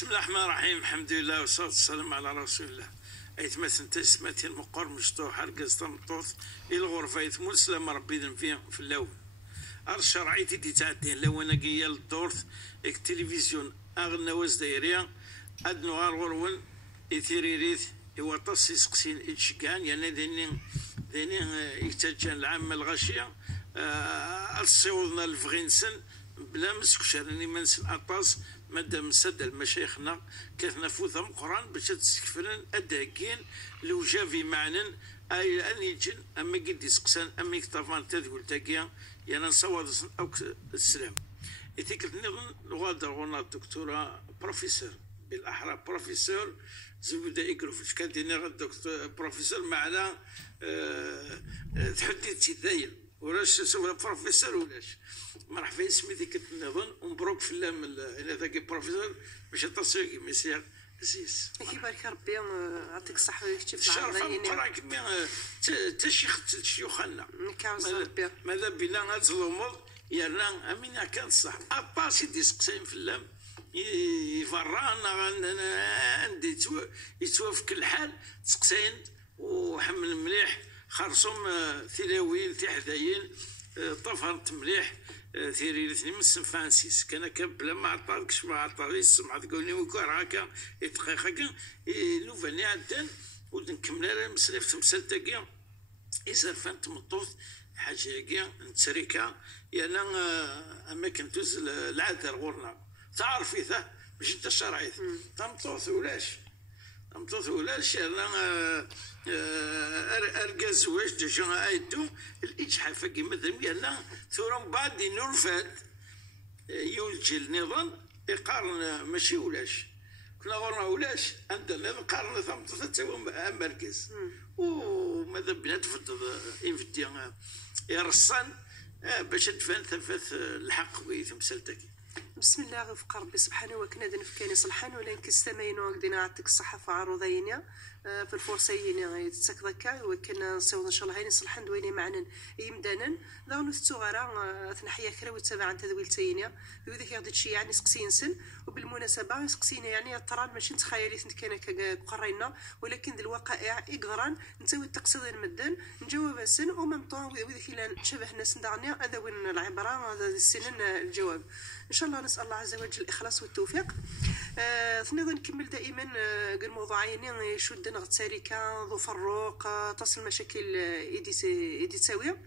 بسم الله الرحمن الرحيم. الحمد لله والصلاة والسلام على رسول الله. أيتمثل تسمتي المقر مشطوح هرقز طمطوط إلى الغرفة يتمول سلام ربي ذن في اللون الشرعيتي دي تعدين لو أنا جيا الدورث التلفزيون أغنى وزدايريا أدنو غرون إثيريريث يوطس يسقسين إتشكان يعني ذيني يتجان العامة الغشية الصيوضنا الفغينسن بلا مسك شرني منسن أطاس مادام مسد المشايخنا كثنا فوثهم قران باش تسكفرن أداكين لو جافي معنا أي أن يجن أما قد يسقسان أما يكتفان تذول تاكيا يعني نصوض أو السلام إذيك النظام غادر غونا الدكتورة بروفيسور بالأحرى بروفيسور زبدة إكروفش كانت الدكتور بروفيسور معنا تحديد ذايل ولاش سوى بروفيسور ولاش مرحبا اسمي ذيك النظام ومبروك في اللام الى ذاك بروفيسور باش تصويق مسير زيس يبارك ربي يعطيك الصحة ويكتب الشرف نقراك تشيخ شيوخنا ماذا بنا تظلمض يرنا امين كان صح اباسي ديسقسين في اللام يفرانا عندي يتوافق الحال تسقسين وحمل مليح خرصهم ثلاوين تحذاين طفرت مليح ثيري الاثنين من سان فرانسيس كان كبلا ما عطاكش ما عطاكش سمع تقولني وكار هكا دقيقه هكا نوفاني عدان ونكمل انا مسلف تمثال تاكيا يسرفان تمطوط حاجه هكا نتسريكا يعني اما كنتوز العذر غورنا تعرفي ذا باش انت شرعيت تمطوط ولاش انا ارجع زواج ديجا ايدو الاجحاف كيما ذا ثورا بعد نرفد يولجي النظام يقارن ماشي ولاش كنا غورنا ولاش عندنا النظام قارن ثمطوط تساوي مركز وماذا بنا تفضل يفدي يرصن باش تفان ثفث الحق ويتمثل بسم الله وفق ربي سبحانه وكنا نفكاني صلحان ولكن استمينا وقدنا عطيك الصحة عروضينا في الفرصيين يتسكذكا وكنا نصيوض ان شاء الله هيني صلحان دويني معنا يمدانا داغنو التوغرا ثنحيا كرا وتتابع عن تذويل تاينيا وذاك يغدي شي يعني سقسين سن وبالمناسبة سقسينا يعني الطران ماشي نتخيلي كان قرينا ولكن ذي الوقائع يقدران نسوي التقصيد المدن نجاوب سن ومام طون وذاك إلا شبه الناس ندعنا هذا وين العبارة هذا السنن الجواب ان شاء الله نسال الله عز وجل الاخلاص والتوفيق. ثنيضا نكمل دائما الموضوعين يشد نغتساريكا ذو فروق تصل مشاكل ايدي تساويه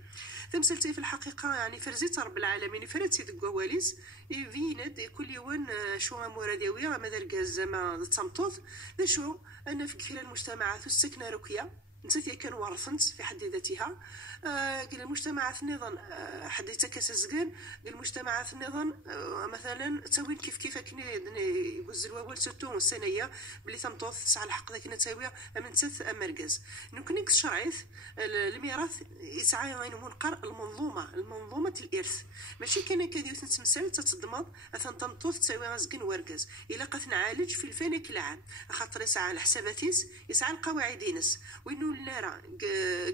تمثلتي في الحقيقه يعني فرزيت رب العالمين فراتي ذو واليز يفيند كل يوم شو مراديويه ماذا الجزمه التمطوط ذا شو ان في كثير المجتمعات السكنه رقيه نسيتي كان ورثنت في حد ذاتها قال المجتمعات النظام حد يتكاسزقان قال المجتمعات النظام مثلا تسوين كيف كني يوز الوال ستون السنيه بلي تمطوط تسعى الحق ذاك نتاويه من ثلاث امركز نكون الشرعيث الميراث يسعى غير منقر المنظومه الارث ماشي كان كاديو تمثال تتضمض مثلا تمطوط تساوي غازكن وركز الا قد نعالج في الفاني كل عام خاطر يسعى الحساباتيس يسعى القواعد ينس وانه لا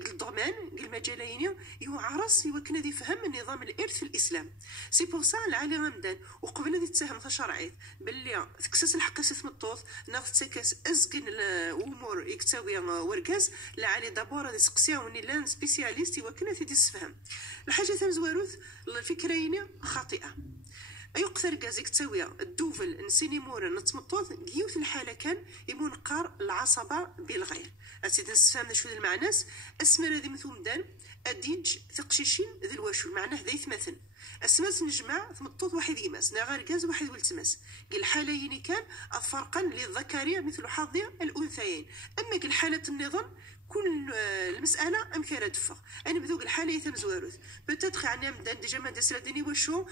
الضمان المجالين يعرس يوكنا ذي فهم النظام الارث في الاسلام سي بور سا العالي غمدان وقبل ذي تساهم شرعيت باللي تكسس الحق سمطوط ناخذ تكاس ازقن الامور يكتاوي وركاز العالي دابور هذه سقسيا وني لان سبيسياليست يوكنا ذي تسفهم الحاجه تمزواروث الفكرين خاطئه أيقثر جازيك تسوي الدوفل نسيني مورا نتمطوط جيوث الحالة كان يمون قار العصبة بالغير أسيد نسفهم شو المعناس أسمر هذي مثوم دان أديج ثقشيشين ذي الواشو معناه ذي ثمثل أسماس نجمع ثمطوط واحد يماس نغار جاز واحد والتماس قال الحالة يني كان الفرقا للذكرية مثل حظ الأنثيين أما قال حالة النظام كل المسألة أمكان دفع أنا بذوق الحالة يتم زواروث بتدخل يعني مدان ديجا ما دسلا ديني وشو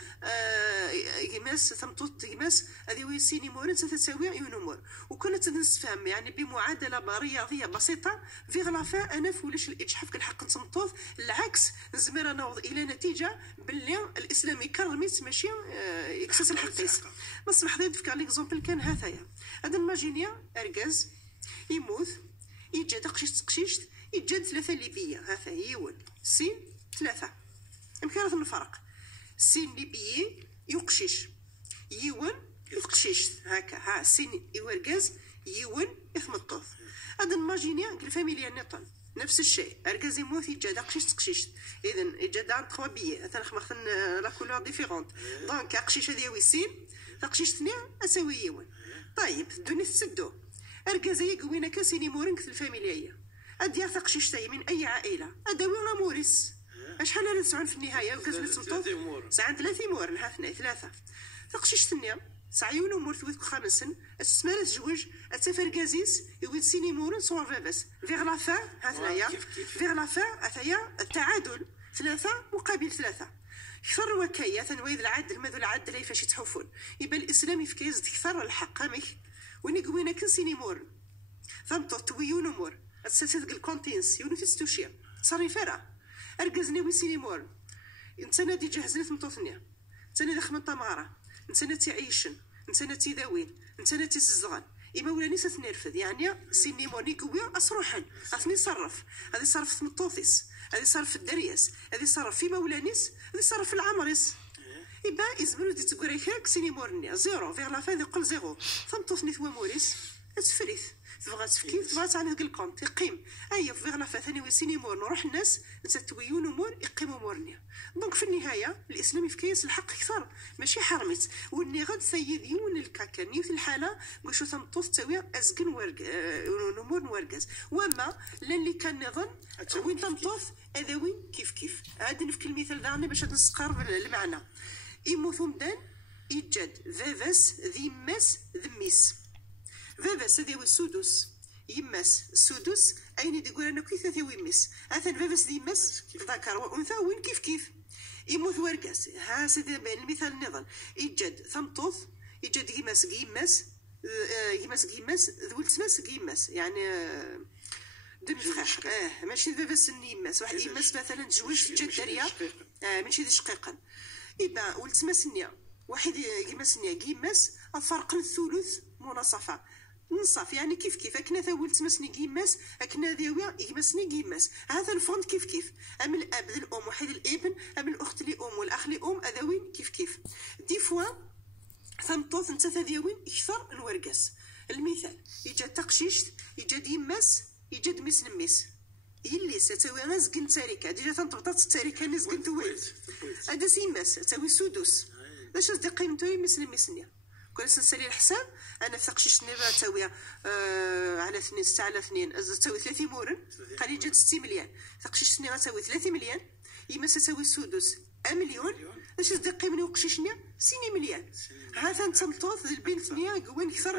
يماس ثمطوط يماس هذه ويسيني مورن ستساوي يونمور وكانت نسفهم يعني بمعادلة رياضية بسيطة في غلافة أنا فولش الإجحاف كالحق نتمطوط العكس نزمر نوض إلى نتيجة باللي الإسلام يكرميت ماشي يكسس الحقيس نصبح ضيد فكر ليكزومبل كان هذايا هذا الماجينيا أرجاز يموت يجا تقشيشت يجا ثلاثة ليبية هذا يون سين ثلاثة يمكن هذا الفرق سين ليبيين يقشش يون يتقشيش هكا ها سين يورجاز يون يثمطوث هذا الماجينيا الفاميليا نيطن نفس الشيء ارجاز يموت يجا قشيش تقشيش اذا يجا دان تخوا بيي اثنا خمختن لا كولور ديفيرونت دونك قشيش هذه ويسين تقشيش ثنيا اسوي يون طيب الدنيا تسدو ارجاز يقوينا كاسيني مورنك في الفاميليا اديا تقشيش تاي من اي عائله اداوي ولا موريس شحال انا نسعون في النهايه وكازلت سمطوط ساعه 3 مور نها ثلاثه تقشيش ثنيا سعيون امور ثوث خامسن السمانه تزوج اتفر كازيس يويد سيني مورن صور فابس فيغ لا فان هاثنايا فيغ لا فان اتايا التعادل 3 مقابل 3 كثر وكايا تنويذ العدل ماذا العدل كيفاش يتحوفون يبقى الاسلام يفكيز كثر الحق امك وين قوينا كن سيني مورن فهمتوا تويون امور السلسله الكونتينس يونو تستوشيا صار فرع ارجزني وسيني مورن انسانه دي جهزنا مطوثنيا انسانه دخل طماره انسانه تعيشن انسانه تداوين انسانه تزغان إما ولا نيسا تنرفذ يعني سيني مورني قوية أصروحا أثني صرف هذه صرف في مطوثيس هذه صرف في الدريس هذه صرف في مولانيس هذه صرف في العمريس إبا إزمنو دي تقولي هاك سيني مورني زيرو فيغ لا فان يقول زيرو فمطوثني ثوا موريس تفريث تبغى تفكير تبغى تعلم ذاك الكونت يقيم أي فيغ لا فان ثاني وسيني مور نروح الناس نساتويون أمور يقيموا مورني دونك في النهاية الإسلام يفكيس الحق كثر ماشي حرمت واني غاد سيد يون الكاكاني في الحالة باش تمطوف تسوي أزقن نمور نورقز وما للي كان نظن وين تمطوف هذا وين كيف هذا نفك المثال دعني باش نسقر المعنى يموت مدان يجد فافاس ذي ماس ذميس فافاس هذا هو السدس يماس السدس أين يقول أنا كيف هذا هو يمس هذا فافاس ذي ماس ذكر وأنثى وين كيف يموت ورقاس ها سيدي المثال النظام يجد ثمطوث يجد يماس ذولت ماس قيماس يعني دم فخاخ ماشي بس يماس واحد يماس مثلا تزوج جد دريا ماشي ذي شقيقا يبقى ولت ماسنيا واحد يماسنيا قيماس الفرق الثلث مناصفه نصف يعني كيف اكنا ثولت مسني قيماس اكنا ذاويا يمسني قيماس هذا الفرد كيف ام الاب ذي الام واحد الابن ام الاخت لام والاخ لام اذاوين كيف دي فوا ثمطوث انت ذاوين يكثر الورقاس المثال يجا تقشيش يجا يماس يجا مس نميس يلي ستسوي رزق تاركه ديجا تنطبطات التاركه نزق ثويت هذا سيماس تسوي سدس باش تقيم انت يمس نميسنيا كل سنسالي الحساب انا في تقشيش نيفا تساوي على 2 6 على 2 تساوي 30 مورن قال جات 60 مليون تقشيش نيفا تساوي 30 مليون يما تساوي سدس مليون اش دقي من وقشيشنيا سيني مليون هذا تمطوث البنت نيا قوين كثر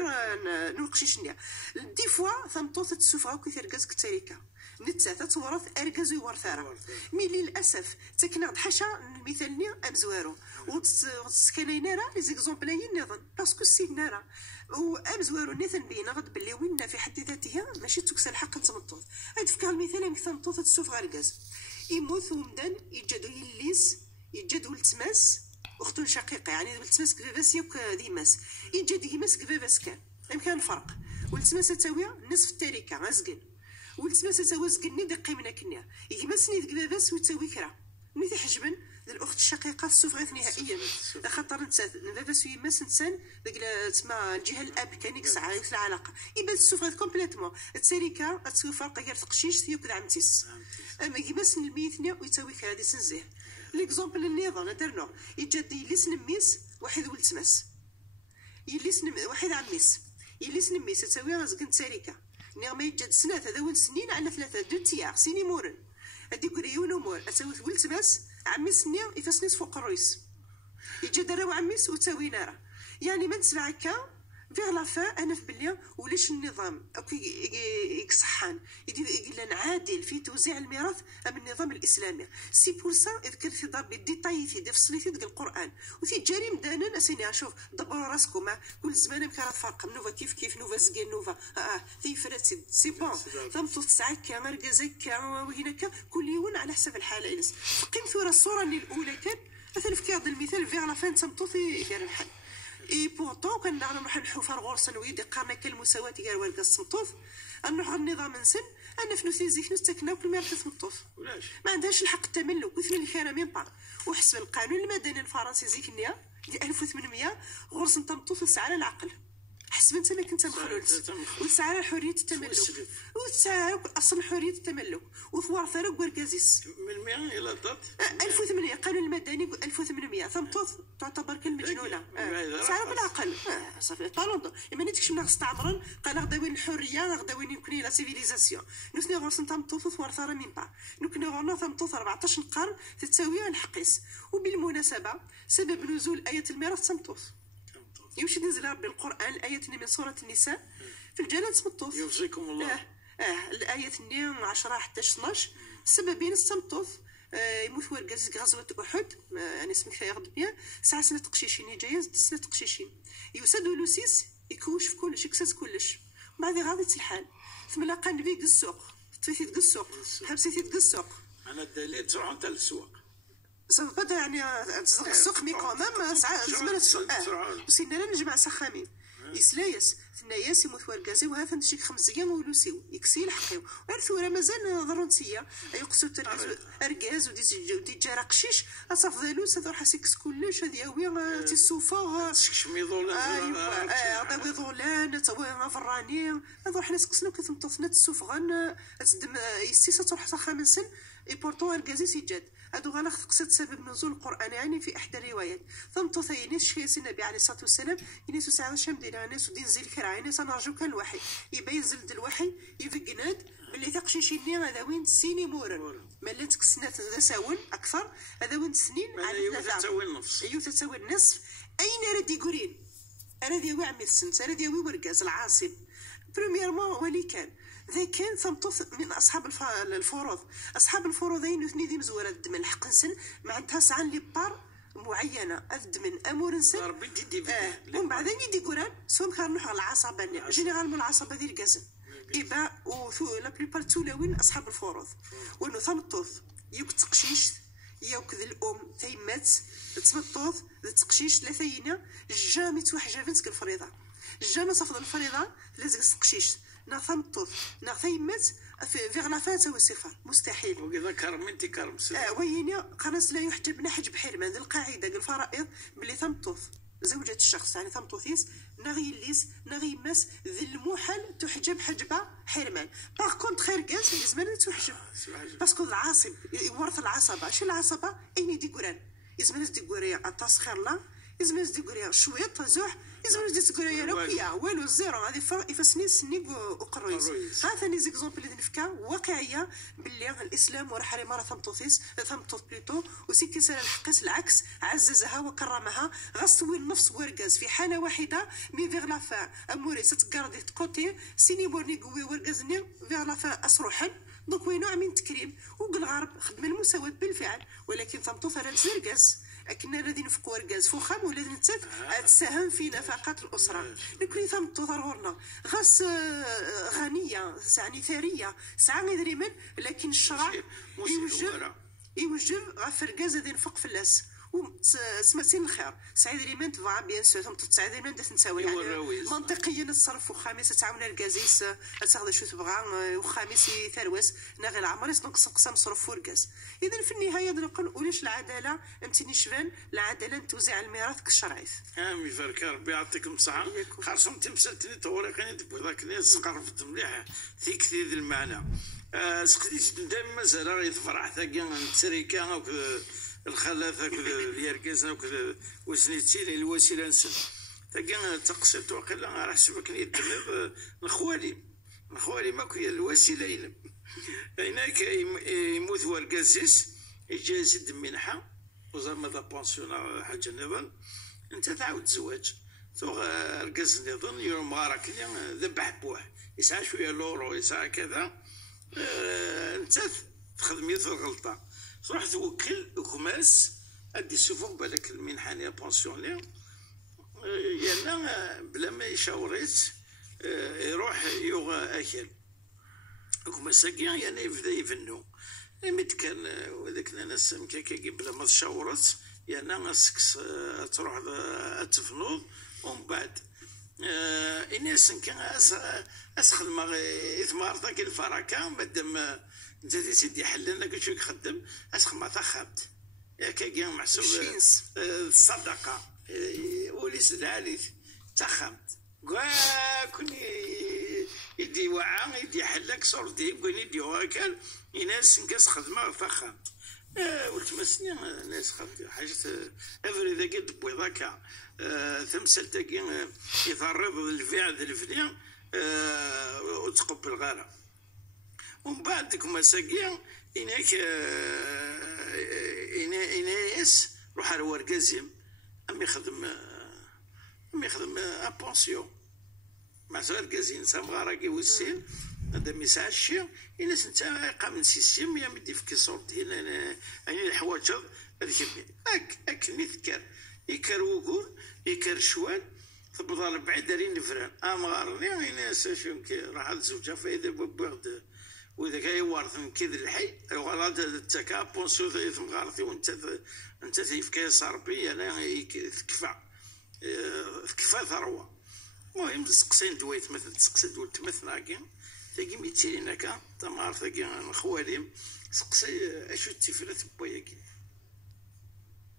نوقشيش نيا دي فوا تمطوث تسوفها كثير كازك تاريكا نتا تتورث اركز يورثارا مي للاسف تكنا حاشا المثال نيا امزوارو وتسكنينا راه لي زيكزومبلاين نظن باسكو سينا راه وامزوارو نيثن بينا غد بلي وين في حد ذاتها ماشي تكسى الحق تمطوث هاد فكر المثال يمكن تمطوث تسوف غاركاز يموت ومدان يجدو يليس يجد ولتماس اختو شقيقه يعني ولتماس كباباس ياك ديماس يجد ديماس كباباس كان يمكن الفرق ولتماس تساوي نصف التركه غازقن ولتماس تساوي زقني دقي من كنيا يمسني كباباس وتساوي كرا ملي تحجبن الاخت الشقيقه السفغات نهائيا خاطر نسات باباس ويماس نسان داك تسمى الجهه الاب كان يكسع العلاقه يبان السفغات كومبليتمون التركه تسوي فرق غير تقشيش ياك عمتيس اما يمسن الميتنيا ويساوي كرا دي سنزيه ليكزومبل النظام درنا يجد يليس نميس واحد ولد ماس يليس واحد عميس يليس نميس تساوي رزق تاركه نغمه يجد سنات هذا ولد سنين على 3 دو تيار سيني مورن هادي قريون امور تساوي ولد ماس عميس نيا يفسنيس فوق الرئيس يجد راو عميس وتساوي نارا يعني ما نسمع هكا فيغ لافا انا في بلي ولاش النظام يكصحان يدير عادل في توزيع الميراث ام النظام الاسلامي سي بور سا يذكر في ضرب الديتاي في تفصيل في القران وفي جريم دانا اسيني اشوف دبروا راسكم كل زمان يمكن فرق نوفا كيف نوفا زكين نوفا في فرات سي بون ثمطو تسعك مركزك وهناك كل يوم على حسب الحاله انس قيمت ورا الصوره اللي الاولى كان مثلا في هذا المثال فيغ لافان تمطو في دار الحل اي بورطون كان نروح نحوفر غرس ويدي قارنا كالمساواة كاع ورقه السمطوف نروح النظام نسن انا في نوثيزيك نستكنا وكل ما يرث سمطوف ما عندهاش الحق التملك وثمن الكلام ينبر وحسب القانون المدني الفرنسي زيك النيا ديال 1800 غرس انت مطوف وتسعى على العقل. حسب انت ما كنت مخلولت وتسعى على حريه التملك وتسعى اصلا حريه التملك وثوار ثرق وركازيس من 100 الى ضد 1800 قانون المدني 1800 ثمطوط تعتبر كالمجنونه سعى بالعقل صافي طالوندو اما نيتكش من استعمرا قال غداوين الحريه غداوين يمكن لا سيفيليزاسيون نسني غرس نتا مطوط ثوار ثرا من بعد نكون غورنا ثمطوط 14 قرن تتساوي الحقيس. وبالمناسبه سبب نزول ايه الميراث تمطوط يمشي نزل ربي القران الايه من سوره النساء في الجلاله تمطوط يوصيكم الله الايه 10 11 12 سببين التمطوط يموت ورقاز غزوة أحد يعني سميتها يغض بيان ساعة سنة تقشيشين جايز سنة تقشيشين يوسد ولوسيس يكوش في كلش يكسس كلش بعد غادي الحال ثم لاقى نبي السوق تفيتي السوق حبسيتي السوق أنا الدليل تروح أنت للسوق صافي بدا يعني السوق مي كومام ساعة زمان السوق وسينا لا نجمع سخامين يسلايس الناس يموت ورقازي وهذا نشيك 5 ايام ولوسيو يكسي الحقيو وعرفوا مازال ضرونتيه يقصو تركز اركاز ودي جارا قشيش اصاف ذالوس هذا راح يسكس كلش هذه ياوي تي الصوفا تشكشمي ظولان ضوي ظولان توي فراني هذا راح نسكسنو كثمطفنا السفغان تدم يسيسه تروح خامسا اي بورتو اركازي سجاد هادو غالا قصد سبب نزول القران يعني في احدى الروايات ثم توثينيس شيس النبي عليه الصلاه والسلام ينسو ساعه شمدينا ناس ودين زي الكراعين سنرجو كان الوحي يبين زلد الوحي يفقناد باللي تقشيشيني هذا وين سيني مورن ملات سنات تساون اكثر هذا وين سنين على تساوي النص تساوي النصف اين راه ديغورين انا ديوي عمي السنت انا ديوي ورقاز العاصب بريميرمون ولي كان ذا كان ثمطوف من اصحاب الفروض اصحاب الفروضين اثنين ذي مزوره الدم الحق نسن معناتها ساعه لي بار معينه الدمن امور نسن ربي دي ومن بعدين يدي قران سوم كان نروح على العصبه جينيرالمون العصبه ديال الكازن إبا وثو لا بليبار تولوين أصحاب الفروض وإنه ثمطوث يوك تقشيش يوك ذي الأم ثيمات تمطوث ذي تقشيش ثلاثينا جامي توحجا فنسك الفريضة جامي صفد الفريضة لازم تقشيش نا ثمطوث نا ثيمات في غلافات وصفر مستحيل وإذا كرمتي كرم ويني قناص لا يحجب نحجب حرمان ذي القاعدة الفرائض باللي ثمطوث زوجة الشخص يعني ثمطوثيس نغي الليس نغي ماس ذي المحل تحجب حجبة حرمان باغ كونت خير كاز يزمان تحجب باسكو العاصب يورث العصبة شو العصبة ايني دي قران يزمان دي قرية التسخير لا يزمان دي قرية شويط زوح يزمان دي قرية روكيا والو زيرو هذه فرق يفسني سنيق وقرويس ها ثاني زيكزومبل اللي نفكا واقعية باللي الاسلام ورا حري مرة ثمطوثيس ثمطوث بليتو وسيكي سنة الحقيس العكس عززها وكرمها غصوي النفس ورقاز في حالة واحدة مي فيغ لافان اموري ستقردي تقوتي سيني مورني قوي ورقازني فيغ لافان اسروحا دونك وين نوع من تكريم وقالغارب خدم المساواة بالفعل ولكن ثمطوث راه زرقاز أكنا غادي نفقوا ورقاز فخام ولا نتات تساهم في نفقات الأسرة نكوني ثمطو ضرورنا غاس غنية يعني ثرية ساعة غير من لكن الشرع يوجب غفرقاز غادي نفق في اللاس سمعتين الخير سعيد ريمان تبع بيان سور ثم سعيد ريمان تنساوي يعني منطقيا الصرف وخامس تعاون الكازيس تاخذ شو تبغى وخامس ثروس ناغي العمر يسنقص قسم صرف وركاز اذا في النهايه نقول وليش العداله امتني شفان العداله توزيع الميراث كالشرعيف امي فارك ربي يعطيكم الصحه خاصهم تمثلتني توريقني تبغي ذاك الناس قرفت مليح في كثير المعنى سقيت دائما مازال يتفرح ثاقي التريكه وكذا الخلاثة كذا اليركزة وكذا وسنيتي الوسيلة نسن تلقى تقصيت وقيلا راح سبك نيتمض نخوالي ماكو الوسيلة يلم هناك يموت ورقازيس يجي يزيد منحة وزعما ذا بونسيون حاجة نظن انت تعاود تزواج ثم رقاز نظن يوم غارك ذبح بوح يسعى شوية لورو يسعى كذا انت تخدم يثر غلطة تروح توكل كماس ادي سوفون بالك المنحاني بونسيونير يانا بلا ما يشاوريت يروح يوغا اكل كماس يعني يبدا يفنو مت كان وذاك الناس مكاكا بلا ما تشاورت يانا سكس تروح تفنوض ومن بعد الناس كان اسخدم ثمارتك الفركه مادام انت سيدي حل لك شو يخدم اسخ ما تخبت ياك كاع محسوب الصدقه وليس دعالي تخمت كوني يدي وعا يدي حلك صورتي كوني يدي واكل يناس نكاس خدمة فخمت والتمسني ناس خدمت حاجة افري ذاك بويضاكا ثمسل تاكي يضرب الفيع ذا الفليا وتقبل غارة ومن بعد ديك مساكيا إناك إناس روح على ورقازيم أم يخدم أبونسيون مع ورقازين سامغاراكي والسين هذا ميساع الشي إناس نتا قام نسيسيم يا مدي في كيصورت هنا يعني الحوايج هذيك هاك نذكر يكر وقول يكر شوال تبضل بعيد دارين الفران أمغارني إناس شنكي راح الزوجة فإذا بوغد وإذا كان يورث من كذا الحي غلط التكا بونسيو ثم غارثي وأنت في صاربي أنا كفا ثروة المهم تسقسين دويت مثل تسقسين دويت تمثنا كي تاكي ميتيرين هكا تمار تاكي خواليم سقسي أشو التفلات بويا كي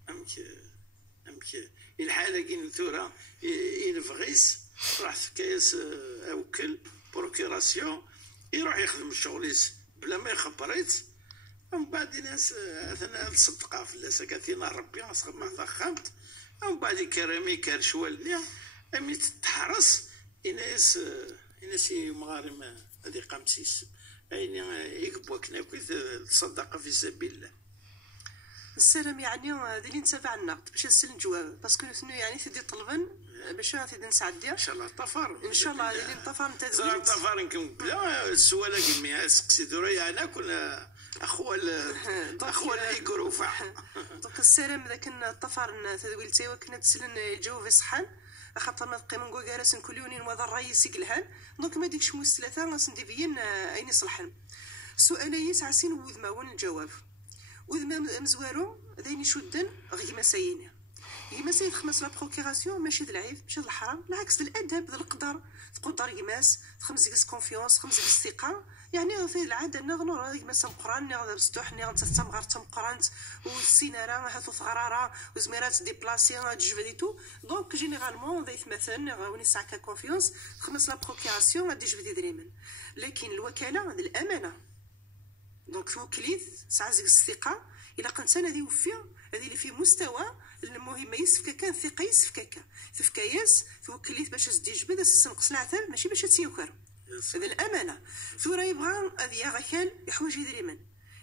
أمك الحالة كي نثورة ينفغيس راح في كاس أوكل بروكيراسيون يروح يخدم الشغليس بلا ما يخبريت ومن بعد ناس اثنا تصدقها في الاسكاتين ربي اصغر ما ثخمت ومن بعد كرامي كار شوال امي تتحرس ناس مغارم هذه قمسيس اين يكبوا كناكي تصدق في سبيل الله السلام يعني هذا اللي نتابع النقد باش نسال الجواب باسكو شنو يعني تدي طلبا باش غادي نسعد ان شاء الله طفر ان شاء الله اللي طفر نتا زعما طفر يمكن بلا السؤال كيما سقسي دريا انا كنا اخوال يقروفا دونك السلام اذا كنا طفر تدويل تايوا كنا تسلن الجواب صحان خاطر ما تقي من كوكارس كل يوم وهذا الراي سيقلهان دونك ما ديكش موس ثلاثه غنسنديفيين اين يصلحن سؤالي سعسين وذماون الجواب وذما مزوارو ذاين يشدن غي مسايين يما سيد خمس لا بروكيراسيون ماشي ذ العيب ماشي ذ الحرام بالعكس ذ الادب ذ القدر تقدر يماس خمس ديكس كونفيونس خمس ديكس الثقه يعني في العاده نغنور هذيك مثلا قران نغ بستوح نغ تستمغر قرانت والسيناره هاتو ثغراره وزميرات ديبلاسي جوفيتو دونك جينيرالمون ذا مثلا وني ساعه كونفيونس خمس لا بروكيراسيون غادي جبدي دريمن لكن الوكاله ذ الامانه دونك توكليت ساعه زيك الثقه الا كنت انا ذي وفيا هذه اللي في مستوى المهم يسفك كان ثقه يسفك تفكاياس توكليت باش تدي جبد السنقس العثال ماشي باش تيوكر هذا الامانه ثورا يبغى هذه غاكال يحوج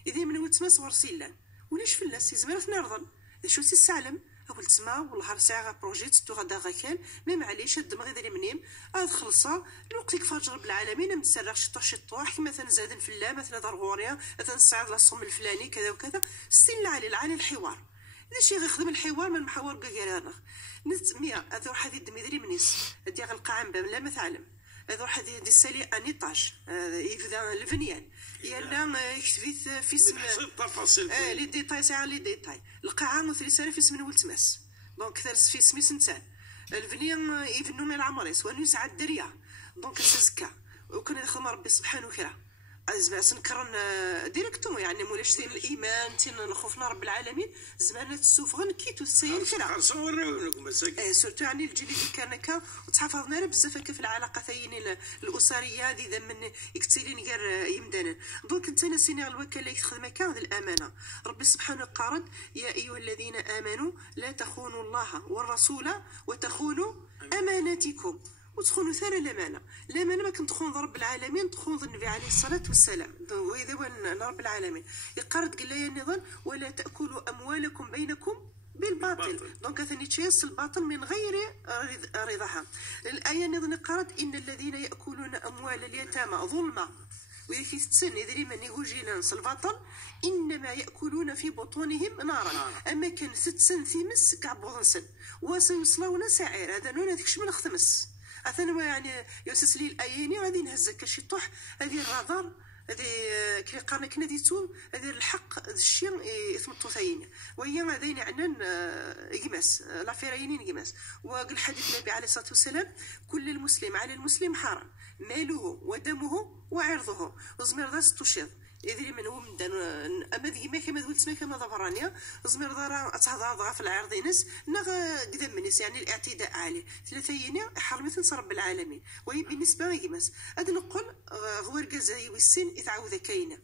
يدري من وتماس ورسيلان وليش فلاس يزمر في نرضل شو تسعلم اول تما والله ساعه بروجيت تو غدا غاكال ما معليش الدمغ يدري منين خلصه الوقت يكفاج رب العالمين متسرغ شطوح كيما مثلا زادن في الله مثلا ضرغوريا مثلا الصعيد لاصوم الفلاني كذا وكذا ستين العالي الحوار هذا الشيء غيخدم الحوار من محاور كاكارانا نت 100 هذا واحد يدمي دري منيس هادي القاعه لا ما تعلم هذا واحد يدي سالي انيطاج يبدا الفنيان يلا يكتبيت في اسم التفاصيل لي ديتاي ساعه لي ديتاي القاعه مثلي سالي في اسم نول تماس دونك ثالث في اسمي سنتان الفنيان يفنو من العمريس وانو يسعد دريا دونك السزكا وكان يدخل ربي سبحانه وكرا زعما سنكرن ديريكتوم يعني مولاش تين الايمان تين الخوفنا رب العالمين زعما تسوفغن كيتو السيل كرا سورتو يعني الجيل اللي كان هكا وتحافظنا بزاف هكا في العلاقتين الاسريه هذه ذا من يكتيلين غير يمدانا دونك انت نسينا الوكاله يخدم هكا هذه الامانه ربي سبحانه قارد يا ايها الذين امنوا لا تخونوا الله والرسول وتخونوا اماناتكم وتخونوا ثاني الامانه ما كنتخون رب العالمين تخون النبي عليه الصلاه والسلام واذا رب العالمين يقرد قال لي النظام ولا تاكلوا اموالكم بينكم بالباطل دونك ثاني تشيس الباطل من غير رضاها الايه نظن قرات ان الذين ياكلون اموال اليتامى ظلما وفي تسن يدري من يجينا الباطل انما ياكلون في بطونهم نارا اما كان ستسن ثيمس كاع بوظنسن وسيصلون سعير هذا نون هذيك شمن خدمس أثناء يعني يوسس لي الأياني غادي نهزك كشي طح هذه الرادار هذه كي قارنا كنا ديتو هذه الحق الشيء يثمتو ثاين وهي غادي عنان يجمس لافيرينين يجمس وقال حديث النبي عليه الصلاة والسلام كل المسلم على المسلم حرام ماله ودمه وعرضه وزمير ذا ستوشيض يدري من هو مدان اما ديما كما قلت سما كما ضفرانيا زمير دارا تهضر في العرض ناس نغ قدام منيس يعني الاعتداء عليه ثلاثه يناير حرمت رب العالمين. وهي بالنسبه لكماس هذا نقول غوار كازاي والسن يتعاود كاينه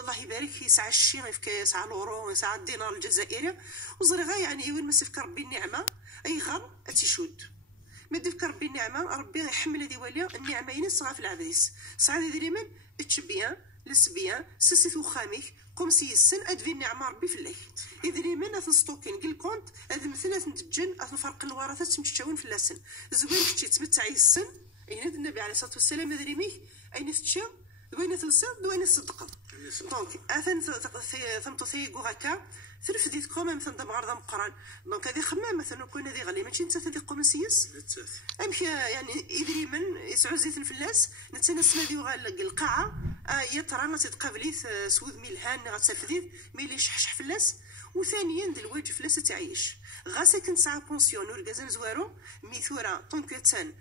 الله يبارك يسعى الشي يسعى الورو يسعى الدينار الجزائري وزرغا يعني وين ما سفك ربي النعمه اي غر اتشود ما دفك ربي النعمه ربي يحمل هذه وليا النعمه ينصغى في العبديس صعد يدري من تشبيان لسبيان سسيت وخاميك قوم سي السن ادفي النعمه ربي في الليل يدري من اثنستوكين قل كونت هذا مثلا تنتجن فرق الورثات تمشاون في اللسن زوين كتشي تمتعي السن اين النبي عليه الصلاه والسلام يدري ميك اين تشا وين تصدق وين تصدق دونك اثن ثمتو هكا ثلث ديت كوم مثلا دابا غير مقران دونك هذه خمام مثلا كون هذه غالي ماشي انت هذه قوم سيس امشي يعني يدري من يسعو زيت الفلاس نتنسى هذه غال القاعه يطرا ما تتقابليت سود ميلهان غتسفديت ميلي شحشح فلاس وثانيا د الواجب فلاس تعيش غاسا كنت ساعه بونسيون وركازن زوارو ميثورا طونكتان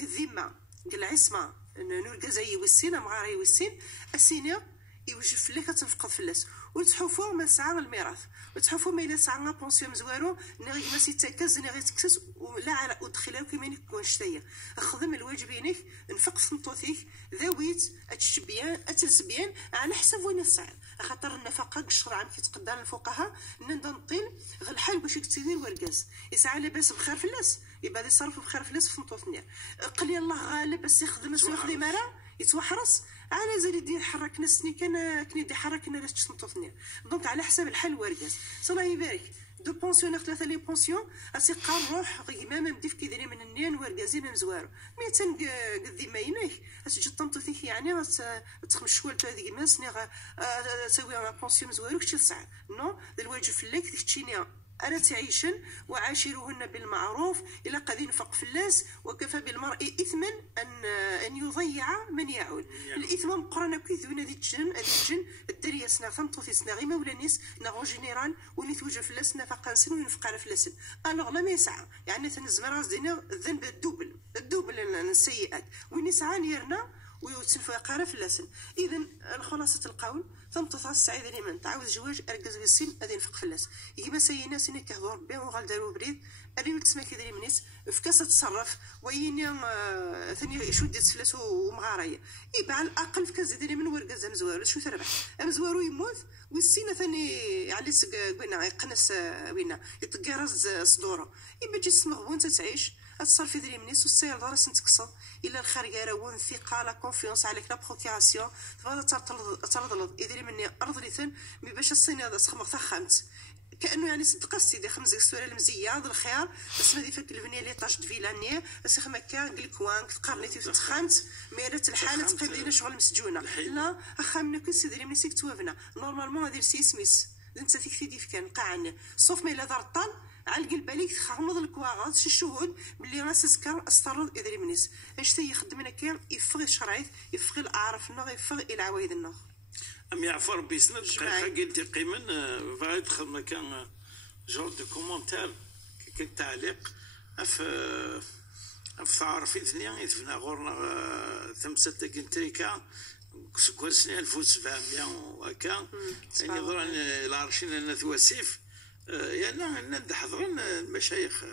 قديمه العصمه نور كازاي والسين مغاري والسين السينه يوجد فلاك تنفقد فلاس وتحوفوا ما سعى الميراث وتحوفوا ما الا سعى بونسيون مزوارو نغي ما سيتكاز نغي تكسس ولا على ادخلها كيما يكون شتيه خدم الواجبينك نفق سنطوثيك ذاويت اتشبيان اتلسبيان على حسب وين السعر خاطر النفقه الشرع عام كيتقدر الفقهاء ننطيل غير الحال باش يكتير وركاز يسعى لاباس بخير فلاس يبقى يصرف بخير فلاس في سنطوثنيا قال لي الله غالب بس يخدم يخدم مرا يتوحرص على زال يدير حرك نسني كان يدير حرك انا لاش تنطفني دونك على حسب الحال ورقاس الله يبارك دو بونسيونير ثلاثه لي بونسيون اسي قال روح غيما ما مديف كيدير من النين ورقازين مزوارو مي تن قدي ما يناك اسجل طنطوثيك يعني تخمش شوال هذيك ما سني تسوي بونسيون مزوارو كشي صعب نو الواجب في الليك تشيني ألا تعيشن وعاشروهن بالمعروف إلى قد ينفق فلاس وكفى بالمرء إثما أن يضيع من يعول الإثم مقرن كيف ذونا ذي الجن الدريا سنا ثمطوثي سنا غيما ولا نيس نغو جينيرال ونيثوجا فلاس نفق نسن ونفق على فلاسن ألوغ لا ما يسعى يعني تنزمر قصدنا الذنب الدوبل السيئات وين يسعى نيرنا ويتسلفوا قارة فلاسن إذن خلاصة القول تمطط السعيدة لمن تعاود زواج أركز بالسن أذين فق فلاس يجيب سينا سنة كهضو ربي وغال دارو بريد أريد تسمى كذا منيس فكاسة تصرف وين ثاني شو ديت فلاس ومغارية يبقى على الأقل فكاس ديري من ورقة مزوارو شو تربح مزوارو يموت والسنة ثاني على قلنا يقنس وينا يتقرز صدوره يبقى جسم غبون تعيش الصرف يدري منيس والسير دارس نتكسر الى الخارجه راون ثقه لا كونفيونس عليك لا بروكياسيون تبغى ترضلض يدري مني ارض ليثن مي باش الصين هذا سخمه خمت كانه يعني صدق سيدي خمس سواره المزيه هذا الخيار بس ما ديفك البنيه اللي طاش فيلانيه بس خما كان قلكوان تقرنيتي تخمت ميرات الحاله تقدينا شغل مسجونه لا اخامنا كسيدري مني سيك توافنا نورمالمون هذه سيسميس انت تكفي كان قاعن صوف ما الا دار الطال على القلب عليك تخمض الكواغات شي الشهود باللي راس سكر استرد ادري منيس اش يخدم لنا كان يفغ الشرعيت يفغ الاعراف النغ يفغ العوايد النغ ام يعفر بيسند دقيقه قلتي قيمن فايد خدمه كان جور دو كومونتير كالتعليق اف تعرفي ثنيا يتفنا غورنا ثمسة كنتريكا كوسني 1700 وهكا يعني ضران العرشين لنا ثواسيف يعني حضرنا المشايخ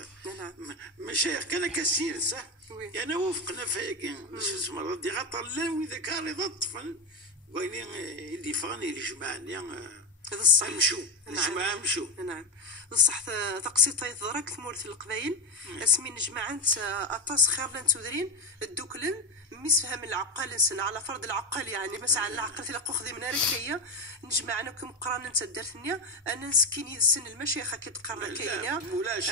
مشايخ كان كثير صح يعني وفقنا في شو اسمه ردي غطى لا واذا كان يضطفن وين اللي فاني الجماعه هذا الصح مشوا الجماعه مشوا نعم بصح تقسيطي ضرك ثمورة القبايل اسمين جماعة أطاس خير لن تدرين الدوكلن مسفهم العقال نسن على فرض العقال يعني مثلا العقل تلاقو خذي من ركيه نجمعنا كم قرانا انت درتني انا نسكيني السن المشايخه كتقرا كاينه مولاش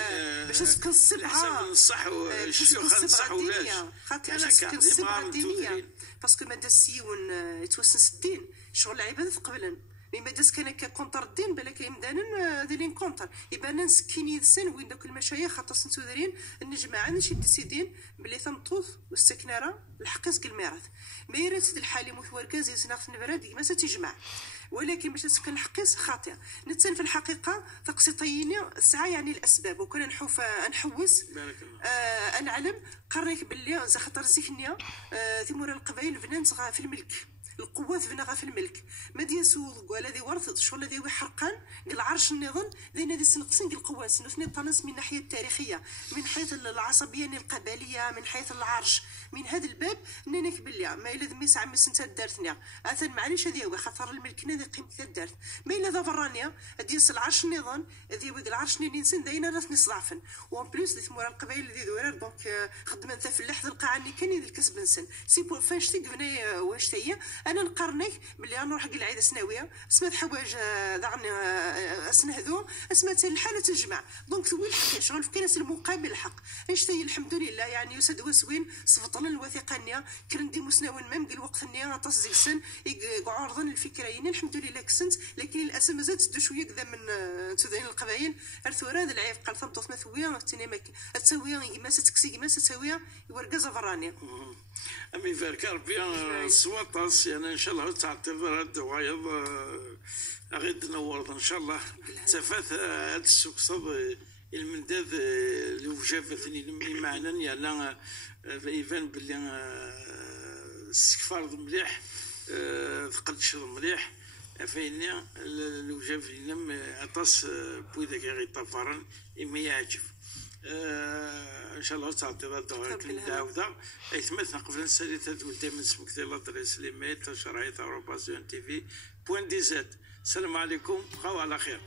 باش نسكن الصبعه نصح الشيوخ نصح ولاش خاطر باش نسكن الصبعه الدينيه باسكو مادا السيون يتوسنس الدين شغل العباده قبلا مي ماداس كان كونتر الدين بالك يمدانا دايرين كونتر يبان نسكيني السن وين دوك المشايخ خاطر سنتو دايرين النجماعه نشي ديسيدين بلي ثمطوث والسكناره الحقاس الميراث ما يرات الحالي متوركاز يزناف النبراد ما ستجمع ولكن باش تسكن الحقيس خاطئ نتسن في الحقيقه تقسيطيين الساعه يعني الاسباب وكنا نحوس نعلم قريك باللي خاطر زيكنيا ثمور القبائل بنان في الملك القوات بنا في الملك ما ديال سوق ولا ذي ورث شغل ذي حرقان العرش النظام ذينا ذي سنقسين القوات سنثني طنس من الناحيه التاريخيه من حيث العصبيه القبليه من حيث العرش من هذا الباب نينك بالله ما الا ذمي ساعه سنت دارتنا اثن معليش هذه هو خاطر الملك ذي قيمه دارت ما الا ذا برانيا ديال العرش النظام ذي ود العرش نسن داينا راس نصضعفن وان بلوس ذي ثمور القبائل ذي ذورار دونك خدمه انت في اللحظه القاعه اللي كان الكسب نسن سي بو فاش تقبنا واش تاهي انا نقارنك باللي نروح حق العيد السنويه سمات حوايج ضعني اسنهدو اسمات الحاله تجمع دونك ثوي الحق شغل في كناس المقابل الحق ايش تاهي الحمد لله يعني يسد وسوين صفطنا الوثيقه نيا كرندي مسناون مام قال وقت نيا تصديق سن عرضا الفكريين الحمد لله كسنت لكن الاسم مازال تدو شويه كذا من تدين القبائل ارثورا هذا العيب قال ثم تصمت ثويه تنيمك تسويه ما ستكسي ما تسويه يورقز فراني امي فارك ربي صوتاس يعني ان شاء الله تعطيض هاد الوايض غير نورض ان شاء الله تفات هاد السوق صد المنداد اللي وجافتني لمي معنا يلا يبان باللي السكفار مليح ثقلت شر مليح فيني لو جاب لنا عطاس بويدا كي غيطفرن إما يعجب ان شاء الله تعطي هذا الدعوه اي تمثل قبل نسالي تدول دائما اسمك ديال الادريس ليميل تشرعيه اوروبا زون تي في بوين دي زد. السلام عليكم بقاو على خير.